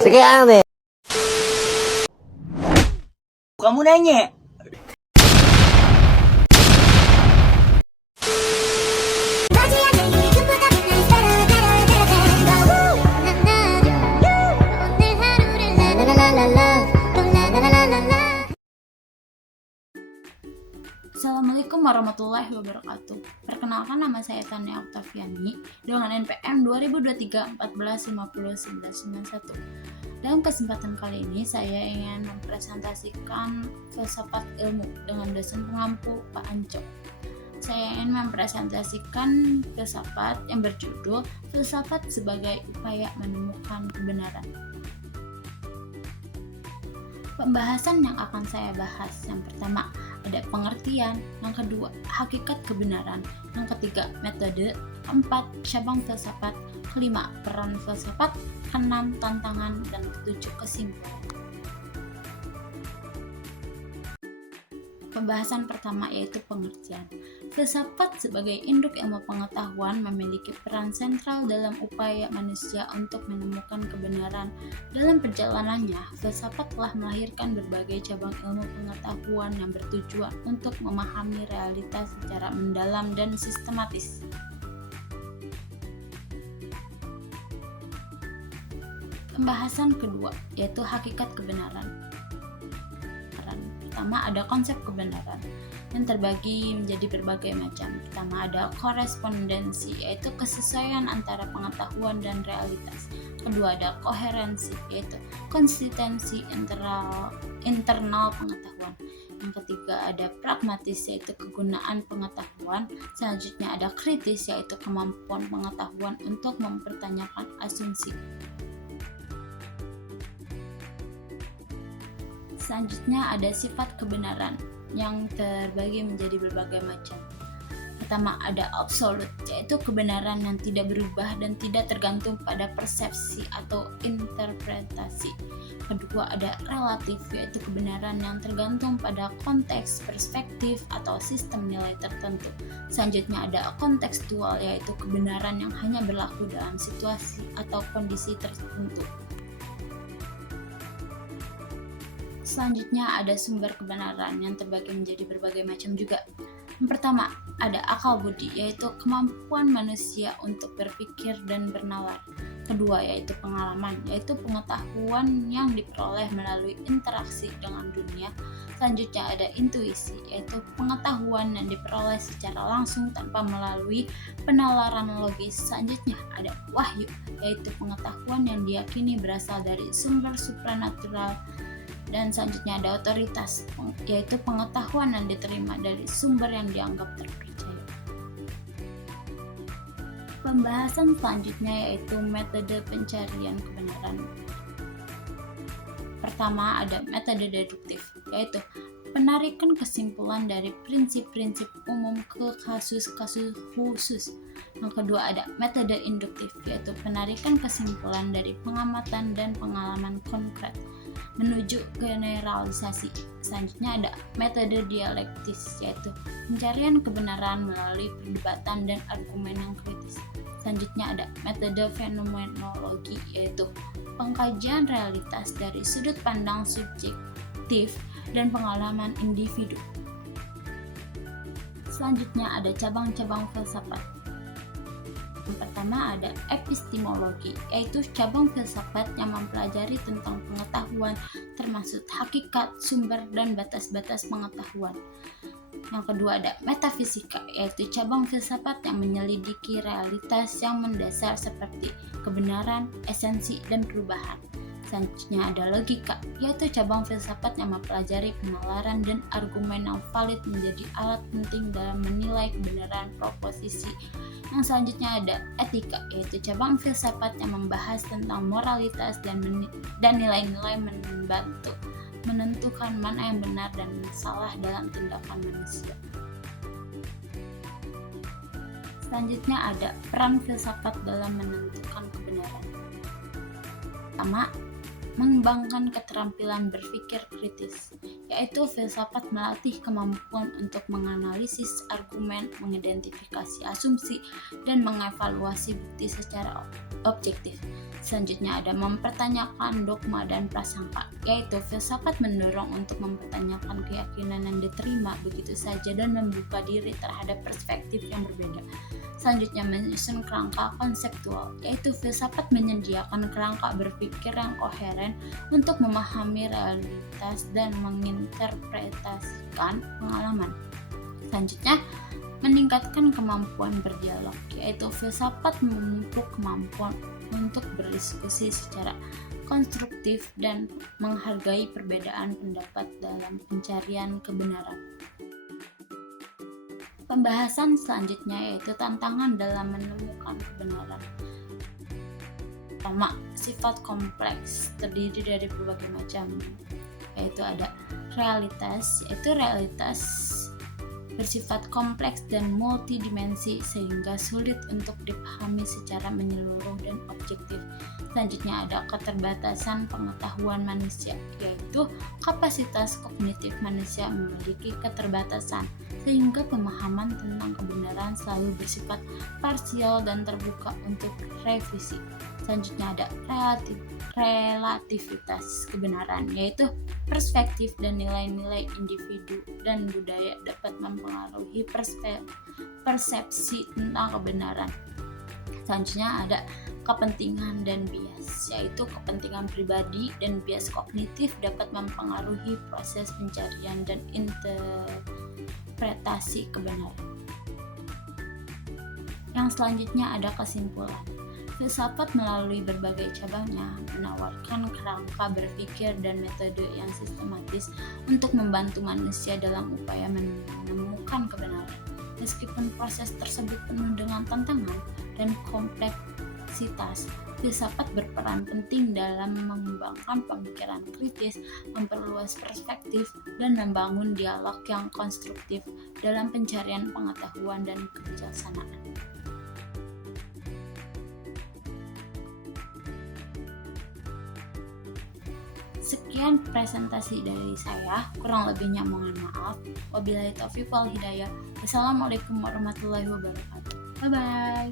Sekian. Kamu nanya. Assalamualaikum warahmatullahi wabarakatuh. Perkenalkan, nama saya Tania Oktaviani dengan NPM 2023-1450-1191. Dalam kesempatan kali ini saya ingin mempresentasikan filsafat ilmu dengan dosen pengampu Pak Anco. Saya ingin mempresentasikan filsafat yang berjudul Filsafat sebagai Upaya Menemukan Kebenaran. Pembahasan yang akan saya bahas, yang pertama ada pengertian, yang kedua hakikat kebenaran, yang ketiga metode, keempat cabang filsafat, kelima peran filsafat, keenam tantangan, dan ketujuh kesimpulan. Pembahasan pertama yaitu pengertian. Filsafat sebagai induk ilmu pengetahuan memiliki peran sentral dalam upaya manusia untuk menemukan kebenaran. Dalam perjalanannya, filsafat telah melahirkan berbagai cabang ilmu pengetahuan yang bertujuan untuk memahami realitas secara mendalam dan sistematis. Pembahasan kedua yaitu hakikat kebenaran. Pertama ada konsep kebenaran yang terbagi menjadi berbagai macam. Pertama ada korespondensi, yaitu kesesuaian antara pengetahuan dan realitas. Kedua ada koherensi, yaitu konsistensi internal pengetahuan. Yang ketiga ada pragmatis, yaitu kegunaan pengetahuan. Selanjutnya ada kritis, yaitu kemampuan pengetahuan untuk mempertanyakan asumsi. Selanjutnya ada sifat kebenaran yang terbagi menjadi berbagai macam. Pertama ada absolut, yaitu kebenaran yang tidak berubah dan tidak tergantung pada persepsi atau interpretasi. Kedua ada relatif, yaitu kebenaran yang tergantung pada konteks, perspektif, atau sistem nilai tertentu. Selanjutnya ada kontekstual, yaitu kebenaran yang hanya berlaku dalam situasi atau kondisi tertentu. Selanjutnya ada sumber kebenaran yang terbagi menjadi berbagai macam juga. Yang pertama ada akal budi, yaitu kemampuan manusia untuk berpikir dan bernalar. Kedua yaitu pengalaman, yaitu pengetahuan yang diperoleh melalui interaksi dengan dunia. Selanjutnya ada intuisi, yaitu pengetahuan yang diperoleh secara langsung tanpa melalui penalaran logis. Selanjutnya ada wahyu, yaitu pengetahuan yang diyakini berasal dari sumber supranatural. Dan selanjutnya ada otoritas, yaitu pengetahuan yang diterima dari sumber yang dianggap terpercaya. Pembahasan selanjutnya yaitu metode pencarian kebenaran. Pertama ada metode deduktif, yaitu penarikan kesimpulan dari prinsip-prinsip umum ke kasus-kasus khusus. Yang kedua ada metode induktif, yaitu penarikan kesimpulan dari pengamatan dan pengalaman konkret menuju generalisasi. Selanjutnya ada metode dialektis, yaitu pencarian kebenaran melalui perdebatan dan argumen yang kritis. Selanjutnya ada metode fenomenologi, yaitu pengkajian realitas dari sudut pandang subjektif dan pengalaman individu. Selanjutnya ada cabang-cabang filsafat. Yang pertama ada epistemologi, yaitu cabang filsafat yang mempelajari tentang pengetahuan termasuk hakikat, sumber, dan batas-batas pengetahuan. Yang kedua ada metafisika, yaitu cabang filsafat yang menyelidiki realitas yang mendasar seperti kebenaran, esensi, dan perubahan. Selanjutnya ada logika, yaitu cabang filsafat yang mempelajari penalaran dan argumen yang valid menjadi alat penting dalam menilai kebenaran proposisi. Yang selanjutnya ada etika, yaitu cabang filsafat yang membahas tentang moralitas dan nilai-nilai membantu menentukan mana yang benar dan salah dalam tindakan manusia. Selanjutnya ada peran filsafat dalam menentukan kebenaran. Pertama, mengembangkan keterampilan berpikir kritis, yaitu filsafat melatih kemampuan untuk menganalisis argumen, mengidentifikasi asumsi, dan mengevaluasi bukti secara objektif. Selanjutnya ada mempertanyakan dogma dan prasangka, yaitu filsafat mendorong untuk mempertanyakan keyakinan yang diterima begitu saja dan membuka diri terhadap perspektif yang berbeda. Selanjutnya menyusun kerangka konseptual, yaitu filsafat menyediakan kerangka berpikir yang koheren untuk memahami realitas dan menginterpretasikan pengalaman. Selanjutnya, meningkatkan kemampuan berdialog, yaitu filsafat memupuk kemampuan untuk berdiskusi secara konstruktif dan menghargai perbedaan pendapat dalam pencarian kebenaran. Pembahasan selanjutnya yaitu tantangan dalam menemukan kebenaran. Pertama, sifat kompleks terdiri dari berbagai macam, yaitu ada realitas, yaitu realitas bersifat kompleks dan multidimensi sehingga sulit untuk dipahami secara menyeluruh dan objektif. Selanjutnya ada keterbatasan pengetahuan manusia, yaitu kapasitas kognitif manusia memiliki keterbatasan sehingga pemahaman tentang kebenaran selalu bersifat parsial dan terbuka untuk revisi. Selanjutnya ada relativitas kebenaran, yaitu perspektif dan nilai-nilai individu dan budaya dapat mempengaruhi persepsi tentang kebenaran. Selanjutnya ada kepentingan dan bias, yaitu kepentingan pribadi dan bias kognitif dapat mempengaruhi proses pencarian dan interpretasi kebenaran. Yang selanjutnya ada kesimpulan. Filsafat melalui berbagai cabangnya menawarkan kerangka berpikir dan metode yang sistematis untuk membantu manusia dalam upaya menemukan kebenaran. Meskipun proses tersebut penuh dengan tantangan dan kompleksitas, filsafat berperan penting dalam mengembangkan pemikiran kritis, memperluas perspektif, dan membangun dialog yang konstruktif dalam pencarian pengetahuan dan kebijaksanaan. Sekian presentasi dari saya, kurang lebihnya mohon maaf. Wabillahi taufiq wal hidayah. Wassalamualaikum warahmatullahi wabarakatuh. Bye bye.